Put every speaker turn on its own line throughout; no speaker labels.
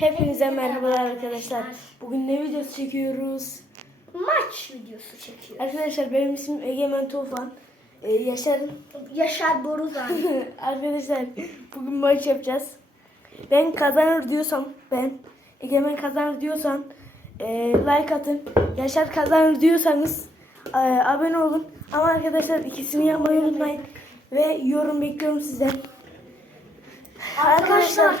Hepinize merhabalar arkadaşlar. Bugün ne videosu çekiyoruz?
Maç videosu çekiyor.
Arkadaşlar benim ismim Egemen Tufan. Ee, Yaşar.
Yaşar Boruzan.
arkadaşlar bugün maç yapacağız. Ben kazanır diyorsam ben Egemen kazanır diyorsan e, like atın. Yaşar kazanır diyorsanız e, abone olun. Ama arkadaşlar ikisini yapmayı unutmayın. Ve yorum bekliyorum sizden.
Arkadaşlar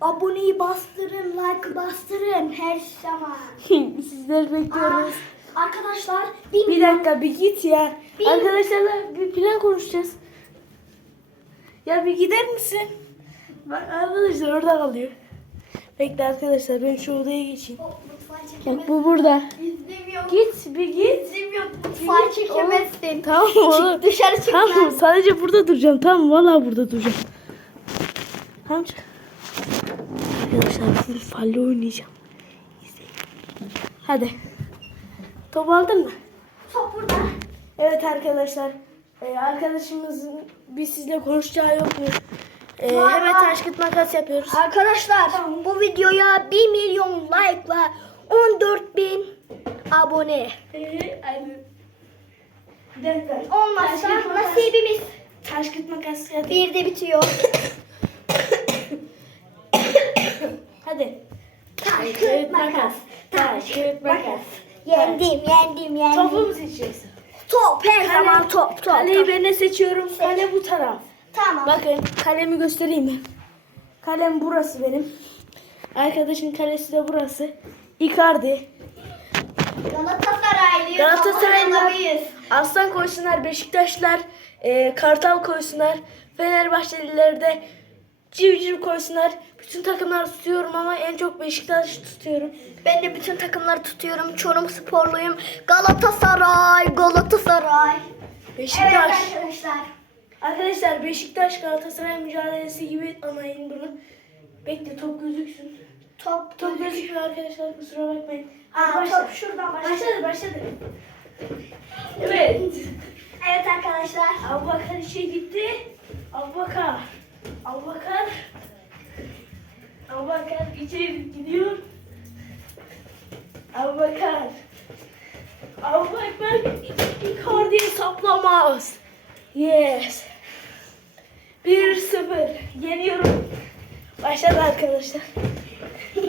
aboneyi bastırın, like bastırın her zaman.
Sizleri bekliyoruz.
Aa, arkadaşlar bir,
Bir dakika bir git ya.
Bir-
Arkadaşlarla bir plan konuşacağız. Ya bir gider misin? Bak arkadaşlar orada kalıyor. Bekle arkadaşlar ben şu odaya geçeyim. Bak bu burada.
İzlemiyorum.
Git bir git.
İzlemiyorum. Mutfağı çekemezsin.
Tamam oğlum.
Dışarı çık
Tamam sadece burada duracağım. Tamam vallahi burada duracağım. Tamam. Arkadaşlar full falle oynayacağım. İzleyin. Hadi. Top aldın mı?
Top burada.
Evet arkadaşlar. Ee, arkadaşımızın bir sizle konuşacağı yok mu? Ee,
Var,
hemen
var.
taş kıt makas yapıyoruz.
Arkadaşlar bu videoya 1 milyon like ve 14 bin abone.
Bir dakika.
Olmazsa nasibimiz.
Taş kıt makas.
Bir de bitiyor.
Hadi.
Taş kağıt makas.
Taş kıt makas.
Yendim, yendim, yendim.
Topu mu seçiyorsun?
Top her
Kale-
zaman top, top.
Kaleyi
top.
ben de seçiyorum. Kale bu taraf.
Tamam.
Bakın kalemi göstereyim mi? Kalem burası benim. Arkadaşın kalesi de burası. Icardi.
Galatasaraylıyız. Galatasaraylıyız.
Aslan koysunlar, Beşiktaşlar e, Kartal koysunlar, Fenerbahçeliler de civciv koysunlar. Bütün takımları tutuyorum ama en çok Beşiktaş tutuyorum.
Ben de bütün takımları tutuyorum. Çorum sporluyum. Galatasaray, Galatasaray.
Beşiktaş.
Evet arkadaşlar.
Arkadaşlar Beşiktaş Galatasaray mücadelesi gibi anlayın bunu. Bekle top gözüksün.
Top,
Top gözükmüyor arkadaşlar kusura bakmayın.
Aa,
Hadi başla.
top şuradan başla.
Başladı başladı. Evet.
Evet arkadaşlar.
Abubakar işe gitti. Abubakar. Abubakar. Abubakar içeri gidiyor. Abubakar. Abubakar Icardi'ye saplamaz. Yes. 1-0. Yeniyorum. Başladı arkadaşlar.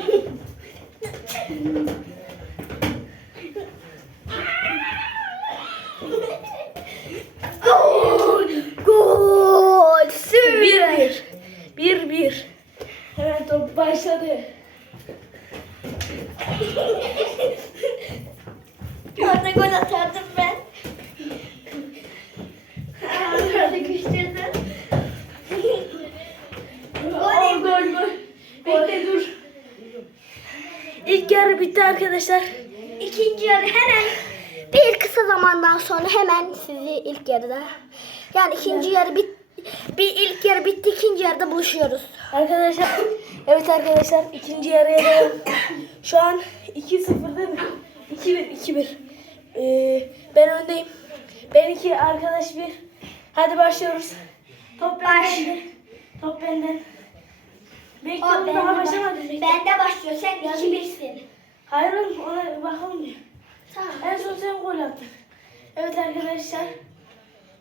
Gol! Gol! Sür!
1-1. 1-1. Hemen top başladı.
Orada gol atardım ben. Orada güçlüydü.
Gol gol gol. Bekle dur. İlk yarı bitti arkadaşlar.
İkinci yarı hemen bir kısa zamandan sonra hemen sizi ilk yarıda yani ikinci yarı bit bir ilk yarı bitti ikinci yarıda buluşuyoruz.
Arkadaşlar evet arkadaşlar ikinci yarıya devam. Şu an 2-0 değil mi? 2-1 2-1. Ee, ben öndeyim. Ben 2 arkadaş 1. Hadi başlıyoruz. Top bende. Top benden. Bekle daha başlamadım. Bekle.
Bende başlıyor sen iki birsin.
Hayır oğlum ona bakalım.
Tamam.
En son sen gol attın. Evet arkadaşlar.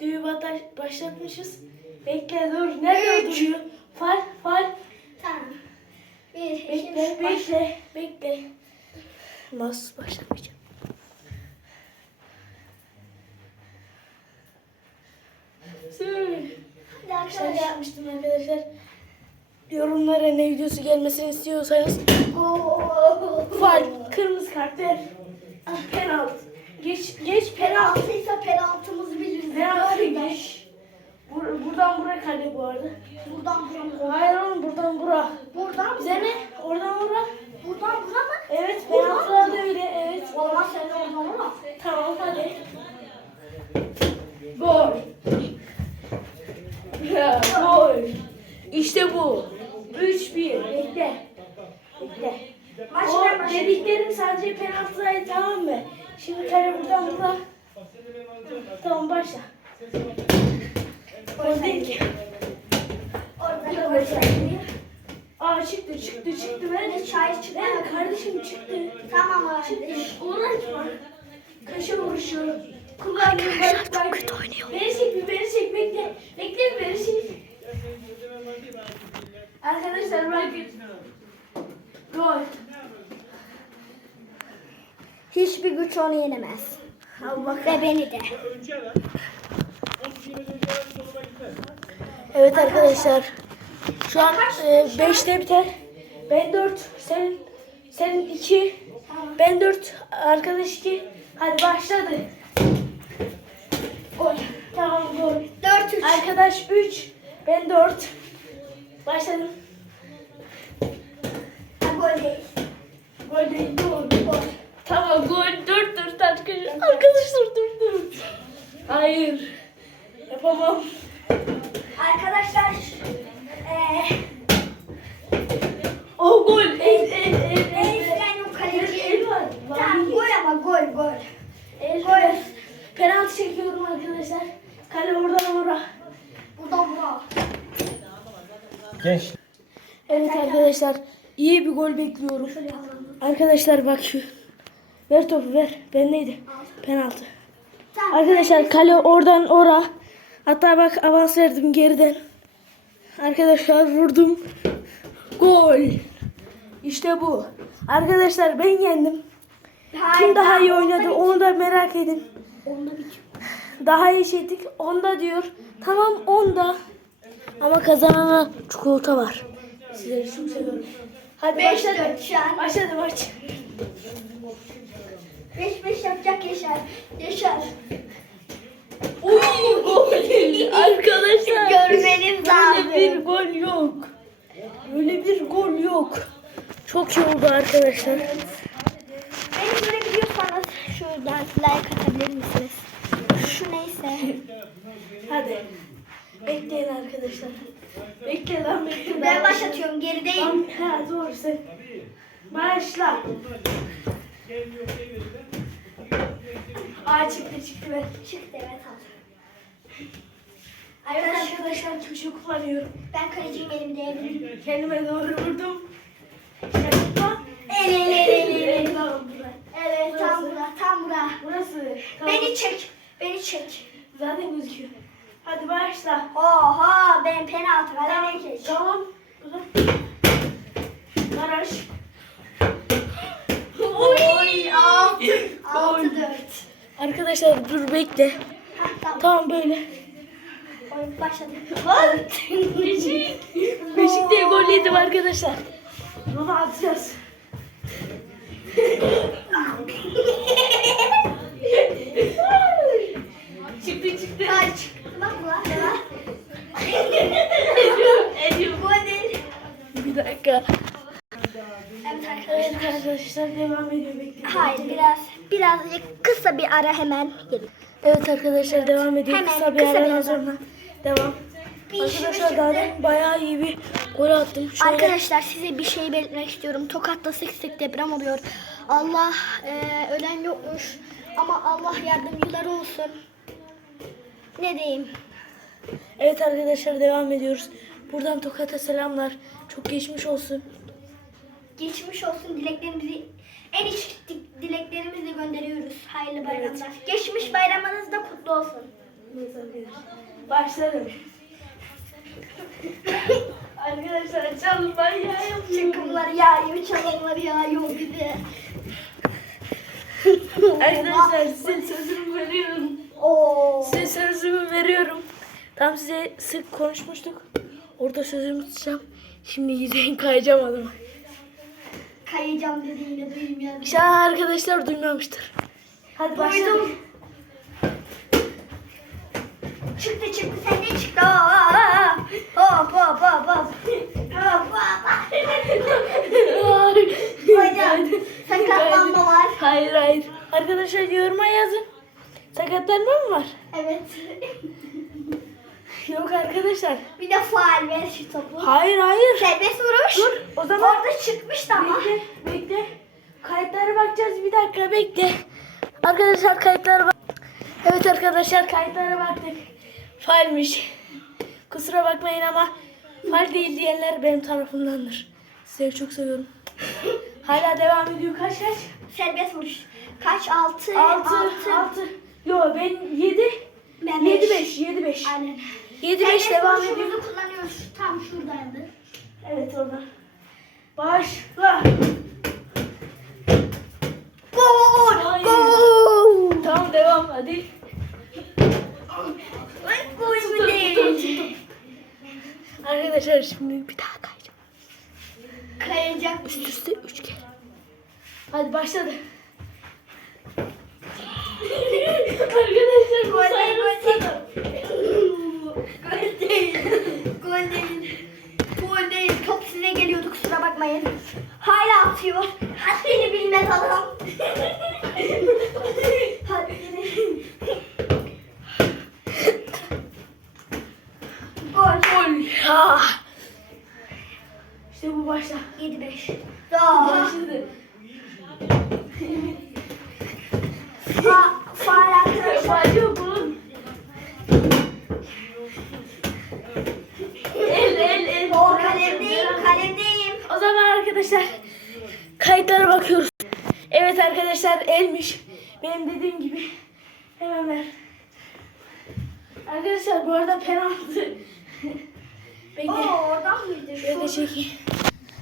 Düğü bataş başlatmışız. Bekle dur. Nerede
Üç.
duruyor? Fal fal.
Tamam. Bir, iki,
Bekle
üç,
bekle bekle. Nasıl başlamayacağım?
Hadi arkadaşlar.
yapmıştım arkadaşlar. Yorumlara ne videosu gelmesini istiyorsanız fal, kırmızı kart ver. Penaltı. Geç, geç penaltı.
Penaltıysa penaltımızı biliriz.
Geç. Bur- buradan buraya kale bu arada.
Buradan buradan.
Hayır oğlum buradan bura.
Buradan
Bize ne? Oradan bura.
Buradan bura mı?
Evet penaltılar da öyle evet.
Olmaz sen de oradan ama.
Tamam hadi. Gol. Gol. İşte bu. 3-1. Bekle. Bekle.
Maç
O
ben
dediklerim sadece penaltıdaydı tamam mı? Şimdi kale buradan bura. Tamam başla. Gol değil ki.
Orada başlayayım.
Aa çıktı çıktı çıktı.
Ne çay çıktı?
Ver kardeşim çıktı.
Tamam abi.
Çıktı. Uğraşma. Kaşı vuruşu. Kullanmıyor. Bak bak.
kötü oynuyor.
Beni çek bir beni çek bekle. Bekle beni çek. Arkadaşlar bakın. Gol.
Hiçbir güç onu yenemez. Ve beni de.
Evet arkadaşlar. Şu an 5'te biter. Ben 4, sen sen 2, ben 4, arkadaş 2. Hadi başladı. Gol. Tamam gol.
4-3.
Arkadaş 3, ben 4. Başladım.
Gol değil.
Gol değil, gol. Gol. Tamam gol 4 4 arkadaşlar. Arkadaşlar 4 4. Hayır. Yapamam.
Arkadaşlar eee
O gol. El el el el.
Kaleci.
El var.
Tamam gol ama gol gol.
El gol. Penaltı çekiyorum arkadaşlar. Kale oradan oraya.
Buradan bura.
Genç.
Evet arkadaşlar. iyi bir gol bekliyorum. Arkadaşlar bak şu. Ver topu ver. Ben neydi? Penaltı. Arkadaşlar kale oradan ora. Hatta bak avans verdim geriden. Arkadaşlar vurdum. Gol. İşte bu. Arkadaşlar ben yendim. Kim daha iyi oynadı onu da merak edin. Daha iyi şeydik. Onda diyor. Tamam onda. Ama kazanana çikolata var. Sizleri çok seviyorum. Hadi başladı. Başladı maç.
5-5 yapacak Yaşar. Yaşar.
Uy gol. Arkadaşlar.
Görmeniz lazım.
Böyle bir gol yok. Böyle bir gol yok. Çok iyi oldu arkadaşlar.
Beni görebiliyorsanız şuradan like atabilir misiniz? Şu neyse.
Hadi. Bekleyin arkadaşlar. Bekle lan bekle.
Ben başlatıyorum gerideyim.
Lan, ha doğru sen. Başla. Aa çıktı çıktı ver.
Çıktı evet al.
Evet
Arkadaşlar
arkadaşlar köşe kullanıyorum.
ben kaleciyim elimde devrim.
Kendime doğru vurdum. Şaka.
El el el el el.
Tamam burası.
Evet tam bura tam bura.
Burası. Tamam.
Beni çek. Beni çek.
Zaten gözüküyor. Hadi başla.
Oha ben penaltı geç.
Tamam. Uzat. Baraj. Oy.
Altı.
Gol.
Altı dört.
Arkadaşlar dur bekle.
Hah tamam.
Tamam böyle.
Oyun başladı.
Lan. Beşik. Beşik diye gol yedim arkadaşlar. Bunu atacağız. çıktı çıktı.
Kaç. Bak bu lan.
Ediyorum, ediyorum.
Gol değil.
Bir dakika.
Evet arkadaşlar.
Evet arkadaşlar devam ediyor.
Hayır biraz birazcık kısa bir ara hemen gelin.
Evet arkadaşlar devam ediyor.
Hemen
kısa bir
kısa ara.
sonra devam.
Bir
Arkadaşlar daha demin bayağı iyi bir gol attım. Şöyle
Arkadaşlar size bir şey belirtmek istiyorum. Tokat'ta sık sık deprem oluyor. Allah e, ölen yokmuş ama Allah yardımcıları olsun. Ne diyeyim?
Evet arkadaşlar devam ediyoruz. Buradan Tokat'a selamlar. Çok geçmiş olsun.
Geçmiş olsun dileklerimizi en iyi di- dileklerimizi gönderiyoruz. Hayırlı bayramlar. Geçmiş bayramınız da kutlu olsun.
Evet arkadaşlar. Başladım. arkadaşlar çalın bayağı yapıyorum.
Çıkımlar yağıyor, çalımlar yağıyor bize.
Arkadaşlar size sözümü veriyorum.
Oo.
Size sözümü veriyorum. Tam size sık konuşmuştuk. Orada sözümü tutacağım. Şimdi yüzeyin kayacağım adama.
Kayacağım dediğini ya.
İnşallah arkadaşlar duymamıştır. Hadi başlayalım.
Çıktı çıktı sen de çıktı. Hop hop hop. Hop hop hop. Hocam sakatlanma var.
Hayır hayır. Arkadaşlar yoruma yazın. Sakatlanma mı var?
Evet.
Yok arkadaşlar.
Bir de faal ver şu topu.
Hayır hayır.
Serbest vuruş.
Dur o zaman
Orada çıkmıştı ama.
bekle bekle. Kayıtlara bakacağız bir dakika bekle. Arkadaşlar kayıtlara bak. Evet arkadaşlar kayıtlara baktık. Falmiş. Kusura bakmayın ama fal değil diyenler benim tarafımdandır. Sizleri çok seviyorum. Hala devam ediyor. Kaç kaç?
Serbest vuruş. Kaç? 6.
6 6. Yo ben 7
Ben
7
beş.
5 7 5.
Aynen.
7 5
Serbest
devam
vuruşumuzu
ediyor.
kullanıyoruz. Tam şuradaydı.
Evet orada. Başla.
Gol!
Hayır.
Gol!
Tamam devam hadi.
Gol mü
Tuttum,
değil?
Arkadaşlar şimdi bir daha kayacağım.
Kayacak.
Üst üste 3 kere. Hadi başladı. Arkadaşlar bu
Gol değil,
sayılırsa
Gol değil. Gol değil. Gol değil. Top size geliyordu kusura bakmayın. Hala atıyor. Haddini bilmez adam. Haddini. Gol.
Gol. Ah. İşte bu başla.
7-5. Daha.
Başladı.
Fa faal arkadaşlar.
Başlıyor bunun. El el el.
O kalemdeyim. Kalemdeyim.
O zaman arkadaşlar kayıtlara bakıyoruz. Evet arkadaşlar elmiş. Benim dediğim gibi hemen ver. Arkadaşlar bu arada penaltı. Bekle.
Oo oradan mıydı?
Şöyle çekeyim.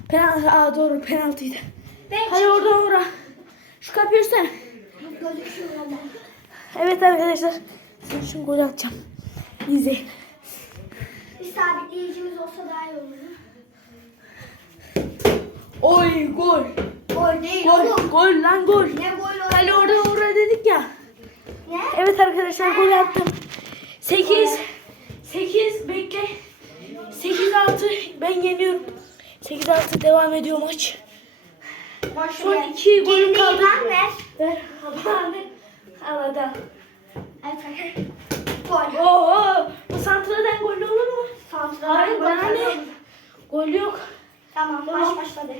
Penaltı. Aa doğru penaltıydı.
Ben
Hadi oradan vura. Şu kapıyı
ama.
Evet arkadaşlar. Şimdi şu gol atacağım. İzleyin.
Bir sabitleyicimiz olsa daha iyi olur.
Oy gol.
Gol değil
Gol.
oğlum.
Gol lan gol.
Ne gol oldu?
Hadi oradan vura dedik ya.
Ne?
Evet arkadaşlar gol attım. 8 8 bekle. 8 6 ben yeniyorum. 8 6 devam ediyor maç.
Boş
Son
ver.
iki golüm
Elini
kaldı.
ver.
Ver.
Evet arkadaşlar. Gol.
Oo, bu santradan gol olur mu?
Santradan gol.
Gol yok.
Tamam
Tamam.
maç başladı.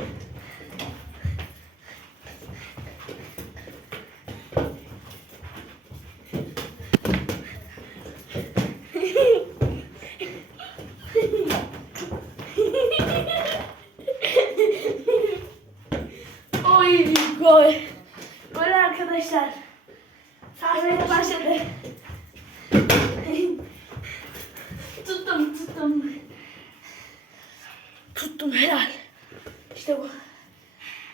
Oy gol. Gol arkadaşlar. Evet
Santradan
başladı. tuttum tuttum. Tuttum helal. İşte bu.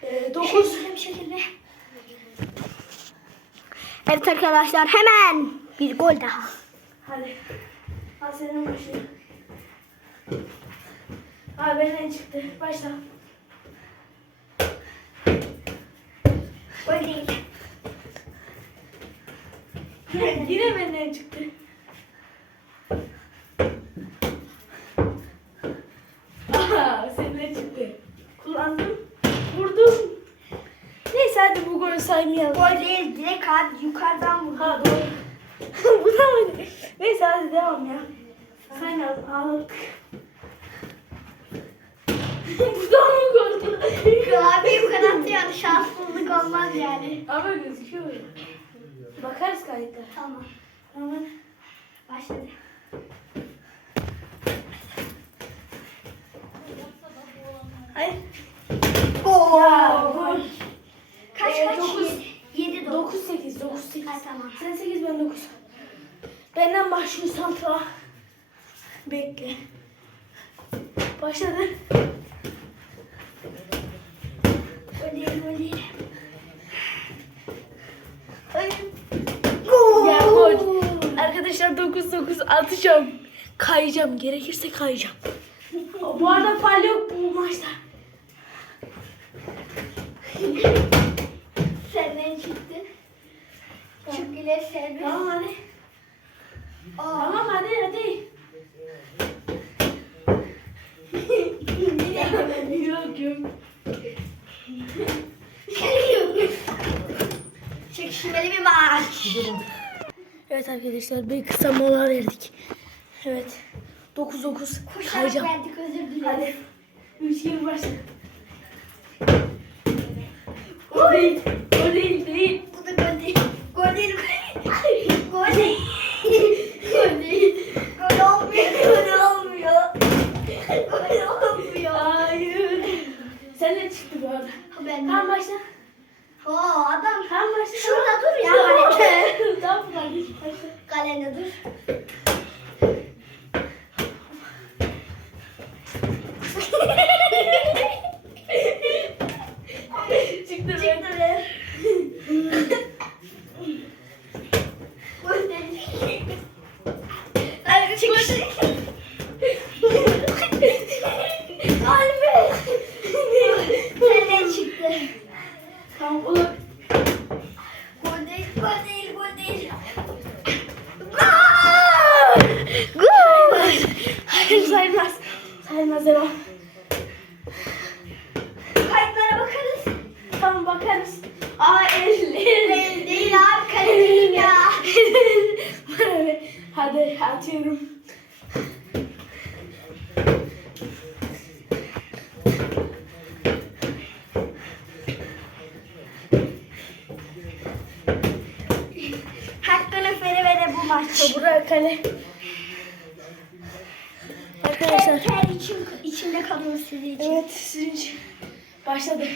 Ee, 9.
Dokuz. Bir şekilde. Evet arkadaşlar hemen bir gol daha.
Hadi. Al senin başına. Aa benden çıktı. Başla.
Gol değil.
Yine, benden çıktı. Aha senden çıktı. Kullandım. Vurdum. Neyse hadi bu golü saymayalım.
Gol değil direkt abi yukarıdan vurdu.
Ha doğru. bu da mı? Neyse hadi devam ya. Saymayalım. Ağladık. bu da mı gol?
Abi bu kadar atıyor şanssızlık olmaz yani.
Ama gözüküyor. Bakarız kayıtlara.
Tamam.
Tamam.
Başladı.
Hayır.
Gol.
Ya, gol.
Kaç
Ee,
kaç?
dokuz.
7 9.
9 8 9 8.
Ha, tamam.
Sen 8 ben 9. Benden başlıyor santra. Bekle. Başladı.
Değil. Gol.
Ya gol. Arkadaşlar 9 9 atacağım. Kayacağım. Gerekirse kayacağım. Bu arada faal arkadaşlar bir kısa mola verdik. Evet. 9-9.
Koşarak geldik özür
dilerim. Üç gibi başladık. Gol değil. Gol değil değil.
Bu da gol değil. Gol değil. Gol değil. Olmuyor. Olmuyor. Gol olmuyor. Sen de çıktı bu
arada.
Ben
Tam başla.
Oo adam.
Tam başla.
Şurada dur ya.
Tamam. Tamam. Başla kalemde.
Hadi
atıyorum.
Hakkını feri vere bu maç.
Buraya kale. Arkadaşlar.
Ter için, içinde kalıyor sizin için.
Evet sizin için. Başladı.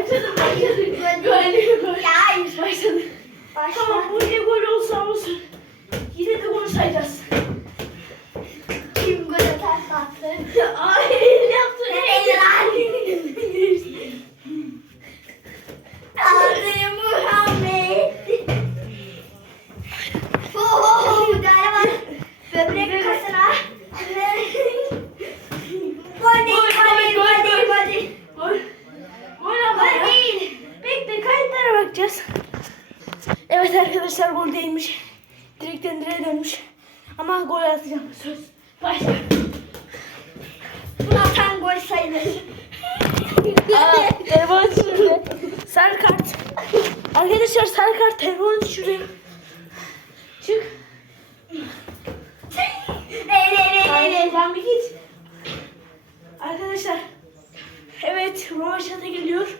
Başladı başladı. Böyle böyle.
Ya hayır
başladı.
Başla.
Tamam bu ne gol olsa olsun. Yine de gol.
Kim gol atar tatlı?
Ay. Arkadaşlar evet Roma şata geliyor.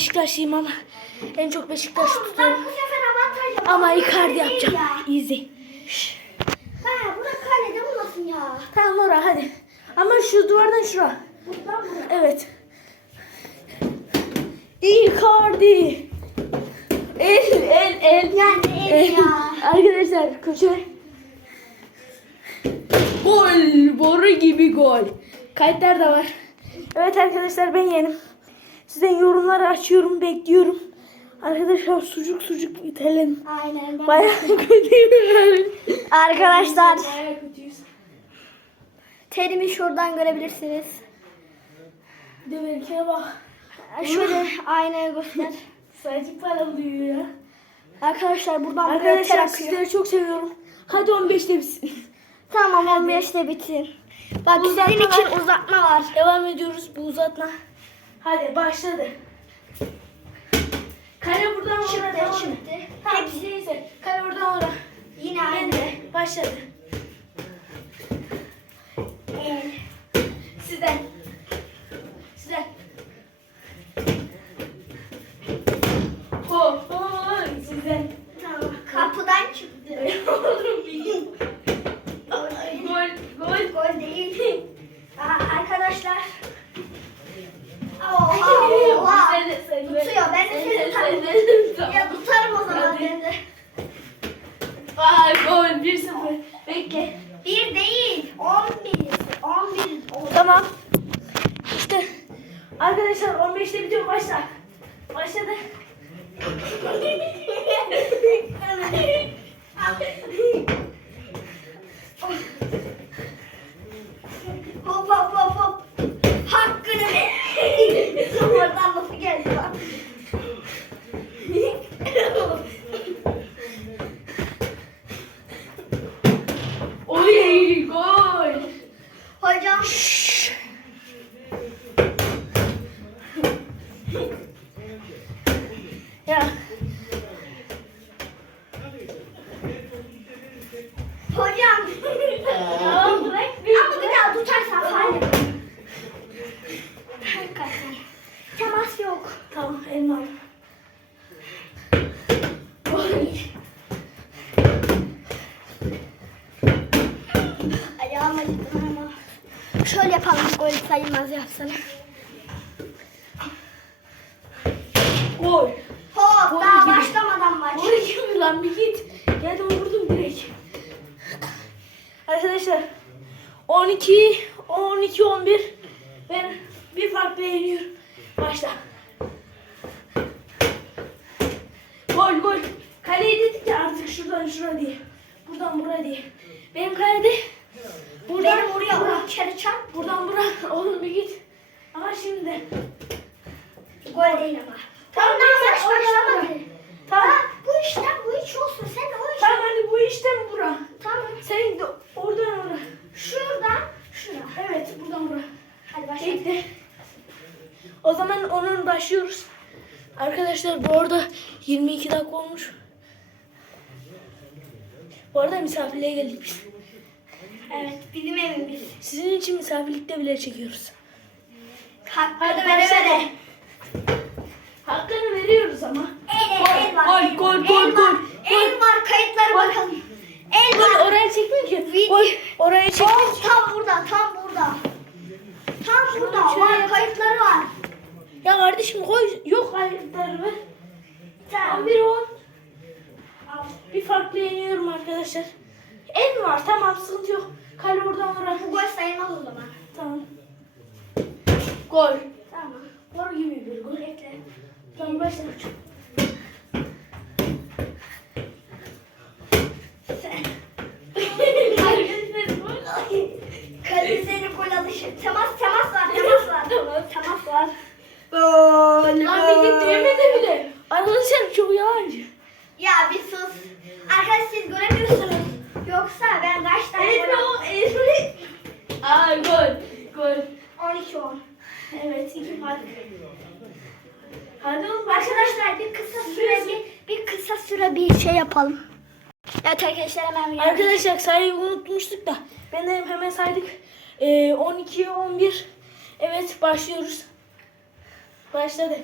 Beşiktaşlıyım ama en çok Beşiktaş
Oğlum,
tutuyorum.
Ben bu sefer avantajlı.
Ama Icardi yapacağım. Ya. Easy.
Ha, bura kalede olmasın ya.
Tamam oraya hadi. Ama şu duvardan şura.
Buradan mı?
Evet. Icardi. El, el, el.
Yani el, el. ya.
Arkadaşlar köşe. Gol. Boru gibi gol. Kayıtlar da var. Evet arkadaşlar ben yenim. Sizden yorumları açıyorum, bekliyorum. Arkadaşlar sucuk sucuk itelim.
Aynen. Ben
Bayağı kötüyüm.
Arkadaşlar. Terimi şuradan görebilirsiniz.
Demirkine bak.
Şöyle aynaya göster.
Sadece para duyuyor ya.
Arkadaşlar buradan
Arkadaşlar sizleri çok seviyorum. Hadi 15'te bitsin.
Tamam 15'te bitir. Bak sizin için uzatma var.
Devam ediyoruz bu uzatma. Hadi başladı. Kale buradan oraya
Çıktı,
devam
çıktı.
et. Tamam,
Hepsi-
neyse. Kale buradan oraya.
Yine aynı.
Başladı.
El.
Sizden. Sizden. Hop hop sizden.
Tamam. Kapıdan çıktı.
Oğlum bir Gol gol.
Gol değil. Aa, arkadaşlar. Oha, oha.
Sen de- sen de-
Tutuyor. Ben de
sen
seni
de-
tutarım.
sen de- tamam.
Ya tutarım o zaman
Hadi.
ben de.
Aa gol 1-0. Bekle.
Bir değil. On bir. On bir.
Tamam. İşte arkadaşlar 15'te bitiyor başla. Başladı.
Hop hop hop hop. Hakkını ver. Oradan nasıl geldi lan?
Oy gol.
Hocam.
Ya
Hocam.
tamam bırak.
Ama bir daha tutarsan faal yaparım. Hakikaten. Temas yok.
Tamam elma. Gol.
Ayağım acıdı ama. Şöyle yapalım gol sayılmaz yapsana.
Gol.
Hop
Gol
daha
gibi.
başlamadan maç.
Gol gibi lan bir git. Geldim vurdum direkt. Arkadaşlar 12 12 11 ben bir farklı yeniyorum. Başla. Gol gol. Kaleye dedik ya artık şuradan şura diye. Buradan buraya diye. Benim kalede buradan
Benim oraya
bura.
içeri çarp.
Buradan bura. Oğlum bir git. Ama şimdi.
Gol değil ama.
Tamam, neyse,
maç başlamadı.
Tamam.
Ha, bu işten bu iş olsun. Sen o iş.
Tamam hadi bu işten bura.
Tamam.
Sen de oradan oraya.
Şuradan şuna.
Evet buradan buraya.
Hadi başla.
Bekle. O zaman onun başlıyoruz. Arkadaşlar bu arada 22 dakika olmuş. Bu arada misafirliğe geldik biz.
Evet bizim evimiz.
Sizin için misafirlikte bile çekiyoruz.
Hakkını veremedi.
Hakkını veriyoruz ama.
El,
Gol,
el var.
gol,
el
gol, gol,
el
gol.
El var kayıtlara
Gol.
bakalım. El var.
oraya çekmiyor ki. Gol oraya çekmiyor ki.
tam burada, tam burada. Tam burada. Var kayıtları var.
Ya kardeşim koy. Yok kayıtları ver.
Tamam.
11 10. Bir farklı yeniyorum arkadaşlar. En var tamam sıkıntı yok. Kale oradan oraya.
Bu gol sayılmaz o zaman.
Tamam. Gol.
Tamam.
Gol gibi bir gol.
Bekle.
Tamam başla.
Kaleci seni gol alışı. Temas, temas var, temas var.
Tamam.
Temas var. Gol.
Lan bir git demedi bile. Arkadaşlar çok yalancı.
Ya bir sus. Arkadaşlar siz göremiyorsunuz. Yoksa ben kaç tane
Evet
gol
o evet. Aa gol. Gol.
12 10.
Evet iki fark. Hadi oğlum.
Arkadaşlar bir kısa süre bir, bir kısa süre bir şey yapalım. Evet arkadaşlar hemen bir
Arkadaşlar sayıyı unutmuştuk da. Ben de hemen saydık. Ee, 12 11. Evet başlıyoruz. Başladı.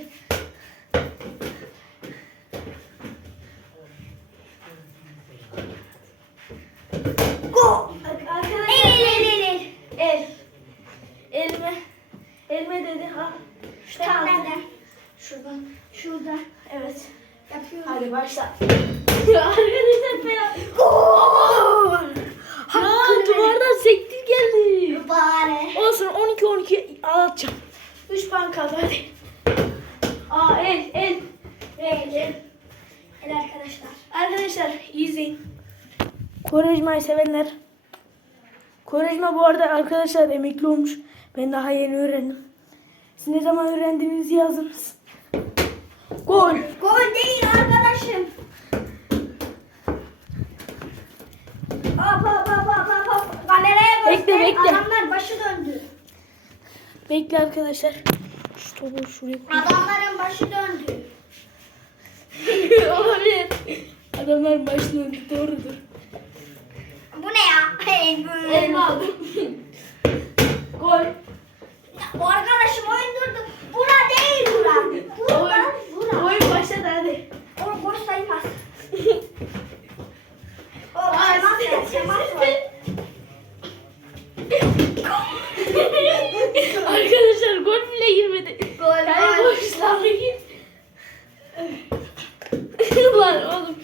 Go.
Arkadaşlar
El el el el.
El. Elime. Elime dedi. Ha.
Şu tam nereden?
Şuradan.
Şurada.
Evet.
Yapıyorum.
Hadi başla. Arkadaşlar fena. Ya duvardan sektir geldi.
Bari.
Olsun 12 12 atacağım. 3 puan kaldı hadi. Aa el el.
El el. El arkadaşlar.
Arkadaşlar izleyin. Kore'cmayı sevenler Kovarejma bu arada arkadaşlar emekli olmuş. Ben daha yeni öğrendim. Siz ne zaman öğrendiğinizi yazınız. Gol.
Gol değil arkadaşım. Hop hop hop hop hop. Kameraya
Bekle,
göster.
bekle.
Adamlar başı döndü.
Bekle arkadaşlar. Şu topu şuraya koy.
Adamların başı döndü.
Olabilir. Adamlar başına doğrudur.
Bu ne ya?
Elma aldım. Gol.
Arkadaşım oyun
Bile girmedi.
Gol, gol.
boşluğa git. Ulan oğlum.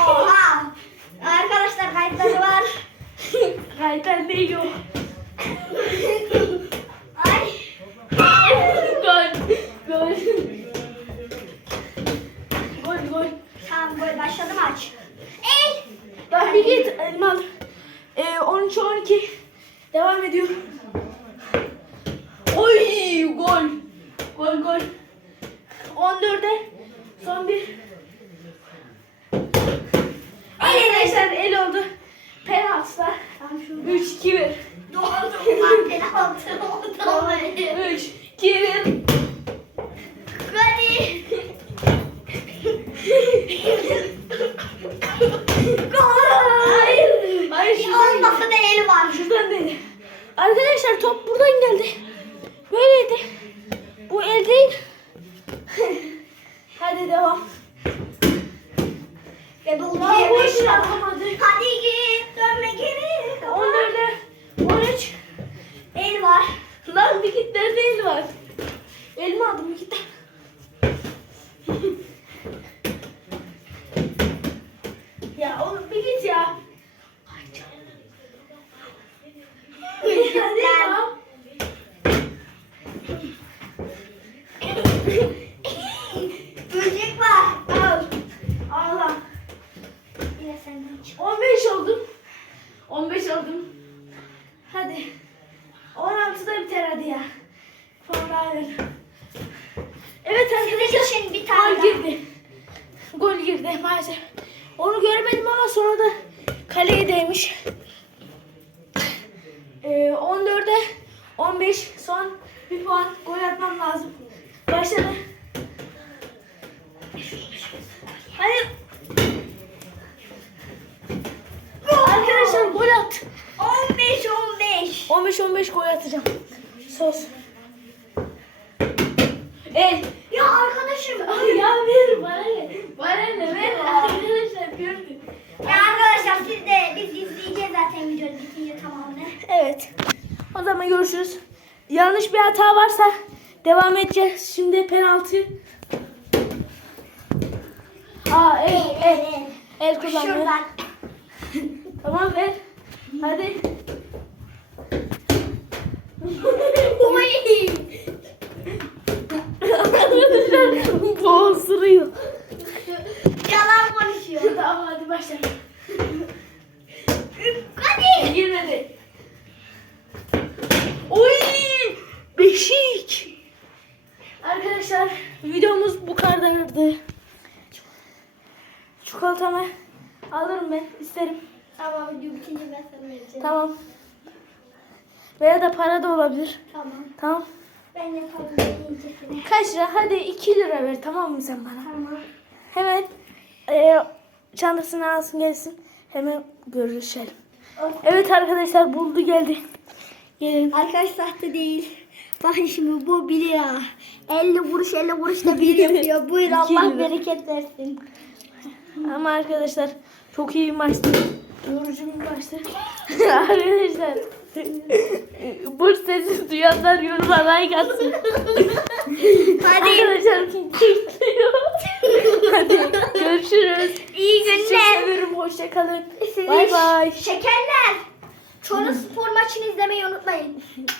Oha. Arkadaşlar kayıtları var.
Kaytan değil o.
Ay.
Gol. Gol. Gol gol.
Tamam gol başladı maç. Ey.
Lan bir git Elmal. Ee, 13-12. Devam ediyor. Oy gol. Gol gol. 14'e son bir. Arkadaşlar el oldu. Penaltılar.
Tamam şu.
3-2-1.
Doğru lan penaltı oldu.
3-2-1.
Hadi. Gol.
Hayır. Hayır şuradan,
Olmasa da el var.
şuradan değil. Arkadaşlar top buradan geldi. Böyleydi. Bu el değil. Hadi devam.
Ve bu
Daha
diye
boş
beş var.
yapamadı.
Hadi git dönme geri.
14'e 13.
El var.
Lan bir git nerede el var? Elimi aldım bir git. ya oğlum bir git ya. Hadi ya.
Böcek var.
Al. Allah.
Yine senden çık.
15 oldum. 15 oldum. Hadi. 16'da biter hadi ya. Sonra ver. Evet arkadaşlar.
Sizin için bir tane
Gol
daha.
girdi. Gol girdi maalesef. Onu göremedim ama sonra da kaleye değmiş. Ee, 14'e 15 son bir puan gol atmam lazım. Başladı. Hadi. At.
15 15.
15-15 gol atacağım. Sos. El.
Ya arkadaşım.
Ya ver bana ne? Bana ne ver arkadaşlar gördün.
Ya arkadaşlar siz de biz izleyeceğiz zaten videonun bitince tamamını.
Evet. O zaman görüşürüz. Yanlış bir hata varsa devam edeceğiz. Şimdi penaltı. Aa el el. El kullandı.
Şuradan.
Tamam ver. Hadi.
Oy.
Bu osuruyor.
Yalan konuşuyor.
Tamam hadi başla.
Hadi.
Girmedi. Oy! Beşik. Arkadaşlar videomuz bu kadardı. Çikolatamı alırım ben isterim.
Tamam video bitince ben sana vereceğim.
Tamam. Veya da para da olabilir.
Tamam.
Tamam.
Ben yaparım ben yiyecekini.
Kaç lira? Hadi 2 lira ver tamam mı sen bana?
Tamam.
Hemen e, çantasını alsın gelsin. Hemen görüşelim. Evet arkadaşlar buldu geldi. Gelin.
Arkadaş sahte değil. Bakın şimdi bu 1 lira. 50 kuruş 50 kuruş da 1 yapıyor. Buyur Allah bereket versin.
Ama arkadaşlar çok iyi maçtı. Yorucu bir maçtı. arkadaşlar bu sesi duyanlar yoruma like atsın.
Hadi.
Arkadaşlar kırtlıyor. Hadi görüşürüz.
İyi
Sizi
günler.
seviyorum. Hoşçakalın.
Sizi-
Bay bay.
Şekerler. Çorum spor maçını izlemeyi unutmayın.